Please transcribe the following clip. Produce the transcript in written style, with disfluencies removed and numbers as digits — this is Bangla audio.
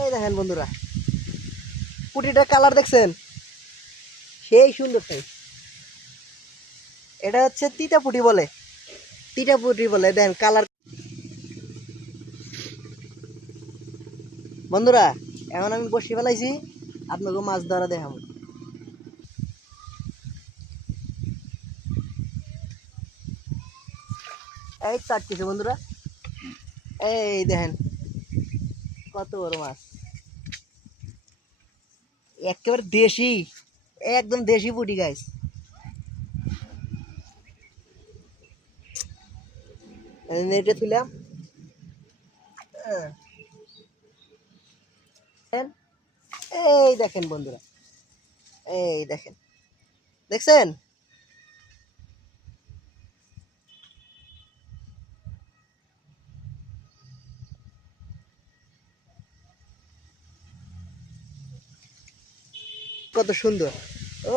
এই দেখেন বন্ধুরা, পুটিটার কালার দেখছেন, সেই সুন্দর সাইজ। এটা হচ্ছে তিতা পুটি বলে, তিতা পুটি বলে। দেখেন কালার। বন্ধুরা এখন আমি বসে ফেলাইছি, আপনাকে মাছ ধরা দেখাবো। এই চাটতেছে বন্ধুরা, এই দেখেন কত বড় মাছ, একেবারে দেশি, একদম দেশি পুটি গাইস। নেটে তুলাম, এই দেখেন বন্ধুরা, এই দেখেন, দেখছেন? কত সুন্দর, ও